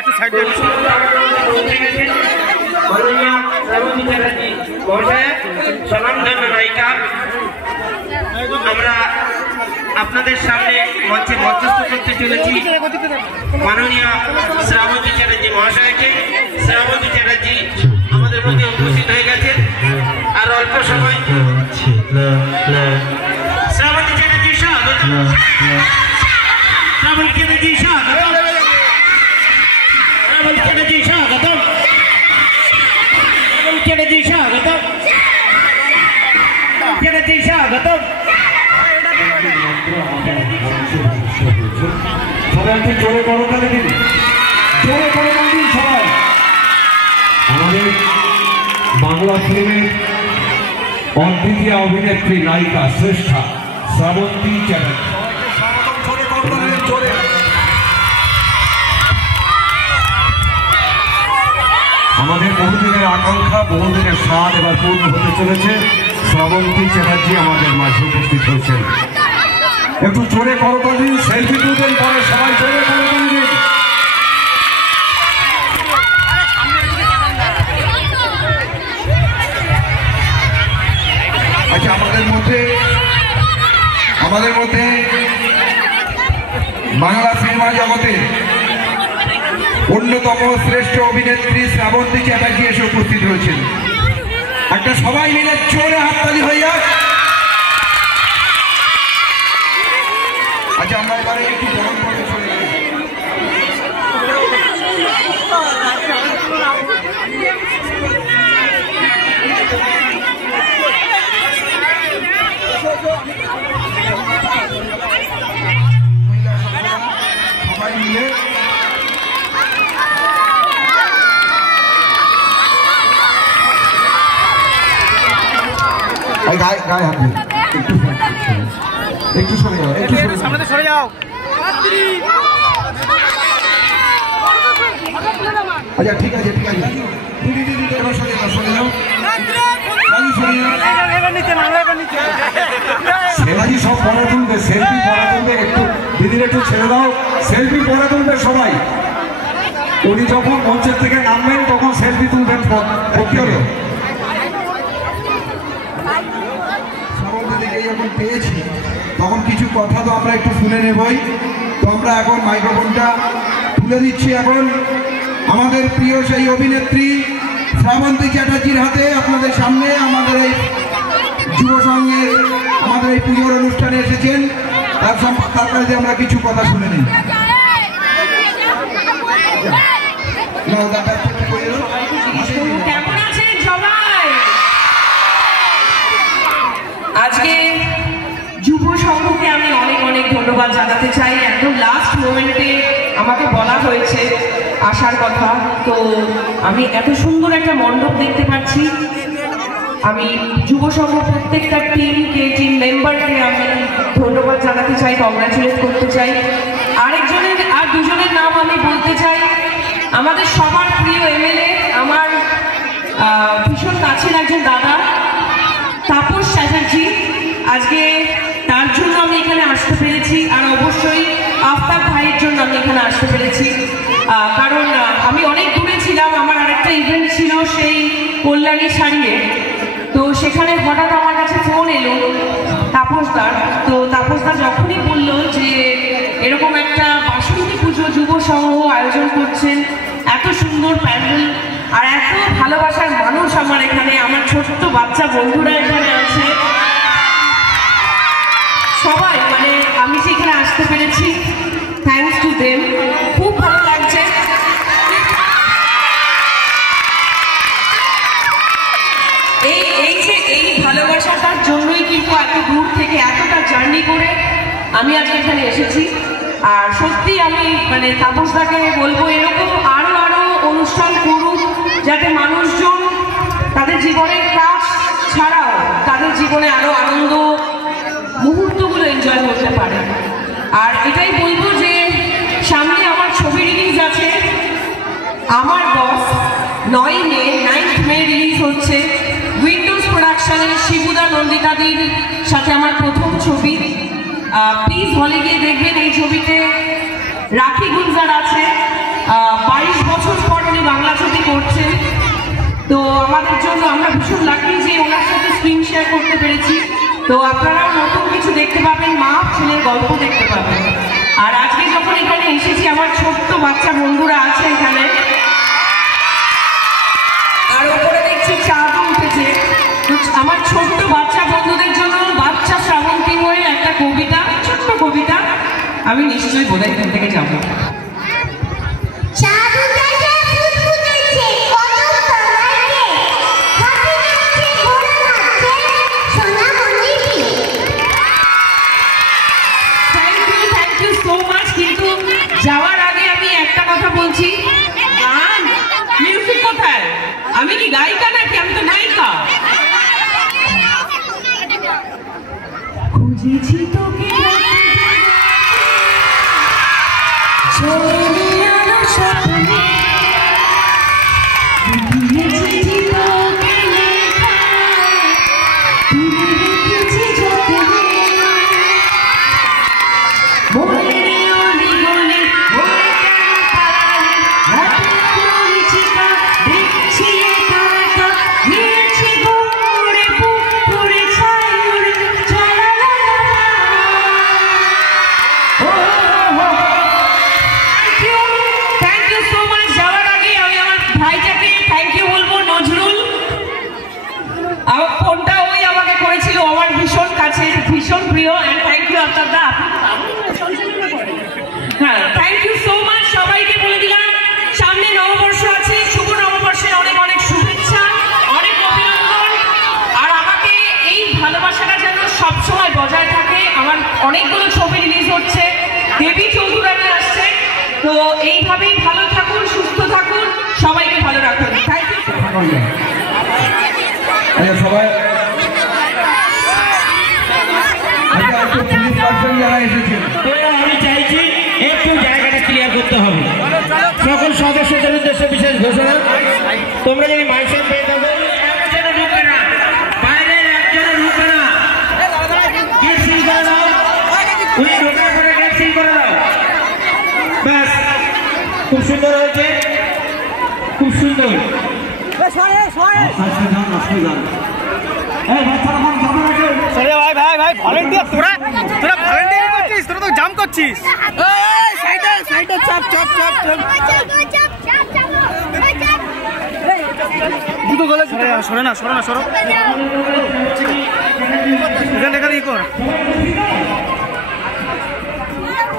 একটু সাইড আমরা আপনাদের সামনে মঞ্চে মঞ্চস্থ করতে চলেছি মাননীয় শ্রাবন্তী চ্যাটার্জি মহাশয়কে। শ্রাবন্তী চ্যাটার্জি আমাদের মধ্যে উপস্থিত হয়ে গেছেন আর অল্প সময়। শ্রাবন্তী চ্যাটার্জি স্বাগত। শ্রাবন্তী চ্যাটার্জি স্বাগত। শ্রাবন্তী চ্যাটার্জি স্বাগত। শ্রাবন্তী চ্যাটার্জি স্বাগত। চ্যাটার্জি স্বাগত। সবাই একটু জোরে করতালি দিন, জোরে করতালি দিন সবাই। আমাদের বাংলা ফিল্মের অদ্বিতীয় অভিনেত্রী, নায়িকা, শ্রেষ্ঠা শ্রাবন্তী চ্যাটার্জি। আমাদের বহুদিনের আকাঙ্ক্ষা, বহুদিনের স্বাদ এবার পূর্ণ হতে চলেছে। শ্রাবন্তী চ্যাটার্জি আমাদের মাঝে উপস্থিত হয়েছেন। একটু জোরে করতালি দিন, সেলফি তুলবেন পরে সবাই জোরে করতালি দিন। আচ্ছা, আমাদের মধ্যে বাংলা সিনেমা জগতে অন্যতম শ্রেষ্ঠ অভিনেত্রী শ্রাবন্তী চ্যাটার্জি এসে উপস্থিত হয়েছেন। একটা সবাই মিলে জোরে হাততালি হয়ে যাক। আচ্ছা, আমরা এবারে একটু গরম পর্বে চলে যাই। সবাই মিলে গায়ে হাত দিন, একটু সরে যাও, একটু সামনে সরে যাও। আচ্ছা, ঠিক আছে, ঠিক আছে, এবার সরে যাও, সরে যাও। সেবাজি সব পরে তুলবে, সেলফি পরে তুলবে। একটু দিদির একটু ছেড়ে দাও, সেলফি পরে তুলবে সবাই। উনি যখন মঞ্চের থেকে নামবেন তখন সেলফি তুলবেন প্রত্যেকে। যখন পেয়েছি তখন কিছু কথা তো আমরা একটু শুনে নেবই। তো আমরা এখন মাইক্রোফোনটা তুলে দিচ্ছি এখন আমাদের প্রিয় সেই অভিনেত্রী শ্রাবন্তী চ্যাটার্জির হাতে। আপনাদের সামনে আমাদের এই যুব সংঘের আমাদের এই পুজোর অনুষ্ঠানে এসেছেন, তার কাছে আমরা কিছু কথা শুনে নিই। আজকে যুব সংঘকে আমি অনেক অনেক ধন্যবাদ জানাতে চাই। একদম লাস্ট মোমেন্টে আমাকে বলা হয়েছে আসার কথা, তো আমি এত সুন্দর একটা মণ্ডপ দেখতে পাচ্ছি। আমি যুব সংঘ প্রত্যেকটা টিমকে, টিম মেম্বারকে আমি ধন্যবাদ জানাতে চাই, কংগ্রাচুলেট করতে চাই। আর দুজনের নাম আমি বলতে চাই। আমাদের সবার প্রিয় এমএলএ, আমার ভীষণ কাছের একজন দাদা তাপস চ্যাটার্জি, আজকে তার জন্য আমি এখানে আসতে পেরেছি। আর অবশ্যই আফতাব ভাইয়ের জন্য আমি এখানে আসতে পেরেছি, কারণ আমি অনেক দূরে ছিলাম। আমার আরেকটা ইভেন্ট ছিল সেই কল্যাণী সারিয়ে, তো সেখানে হঠাৎ আমার কাছে ফোন এলো তাপসদার। তো তাপসদা যখনই বললো যে এরকম একটা বাসন্তী পুজো যুব সংঘ আয়োজন করছেন, এত সুন্দর প্যান্ডেল আর এত ভালোবাসার মানুষ আমার এখানে, আমার ছোট্ট বাচ্চা বন্ধুরা এখানে আছে, সবাই, মানে আমি সেখানে আসতে পেরেছি, থ্যাঙ্কস টু দেম। খুব ভালো লাগছে। এই ভালোবাসাটার জন্যই কিন্তু এত দূর থেকে এতটা জার্নি করে আমি আজকে এখানে এসেছি। আর সত্যি আমি মানে তাপসদাকে বলবো এরকম আরো অনুষ্ঠান করুক, যাতে মানুষজন তাদের জীবনের কাজ ছাড়াও তাদের জীবনে আরো আনন্দ মুহূর্তগুলো এনজয় করতে পারে। আর এটাই বলবো যে সামনে আমার ছবি রিলিজ আছে, আমার বস 9 মে রিলিজ হচ্ছে। সালে শিবুদা নন্দিতাদির সাথে আমার প্রথম ছবি। প্লিজ হলে গিয়ে দেখবেন। এই ছবিতে রাখি গুলজার আছে। 22 বছর পর উনি বাংলা ছবি করছে। তো আমাদের জন্য আমরা ভীষণ লাকি যে ওনার সাথে স্ক্রিন শেয়ার করতে পেরেছি। তো আপনারাও নতুন কিছু দেখতে পাবেন, মা ছেলের গল্প দেখতে পাবেন। আর আজকে যখন এখানে এসেছি, আমার ছোট্ট বাচ্চা বন্ধুরা আছে এখানে, আর ওপরে দেখছি চাঁদও উঠেছে। আমার ছোট্ট বাচ্চা বন্ধুদের জন্য বাচ্চা শ্রাবন্তী হয়ে একটা কবিতা, ছোট্ট কবিতা আমি নিশ্চয়ই বলে এখান থেকে যাবো। যাওয়ার আগে আমি একটা কথা বলছি, গান মিউজিক কোথায়? আমি কি গায়িকা নাকি? আমি তো নায়িকা। খুঁজেছি তোকে ভীষণ প্রিয়। এন্ড থ্যাংক ইউ আফতাবদা। হ্যাঁ, থ্যাংক ইউ সো মাচ। সবাইকে বলে দিলাম সামনে নববর্ষ আছে, শুভ নববর্ষের অনেক অনেক শুভেচ্ছা, অনেক অভিনন্দন। আর আমাকে এই ভালোবাসাটা যেন সবসময় বজায় থাকে। আমার অনেকগুলো ছবি রিলিজ হচ্ছে, দেবী চৌধুরানী আসছে। তো এইভাবেই ভালো থাকুন, সুস্থ থাকুন, সবাইকে ভালো রাখুন। Thank you. সবাই আমি চাইছি একটু জায়গাটা ক্লিয়ার করতে হবে। সকল সদস্যদের উদ্দেশ্যে বিশেষ ঘোষণা, তোমরা যদি মাইসেল পেয়ে থাকো, একজনে ঢুকবে না, বাইরের একজনে ঢুকবে না, গেট সিল করে দাও। উনি ঢোকার পরে গেট সিল করে দাও। ব্যাস, খুব সুন্দর হয়েছে, খুব সুন্দর। ভাই ভলেন্টিয়ার, তোরা ভলেন্টিয়ার করছিস, তোরা তো জাম করছিস। সাইডে চাপ চাপ চাপ দুটো গলে সরে না সরো এখানে ই কর।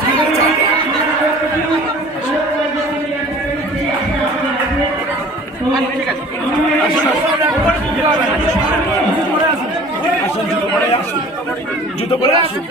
ঠিক আছে, জুতো পরে আসুন।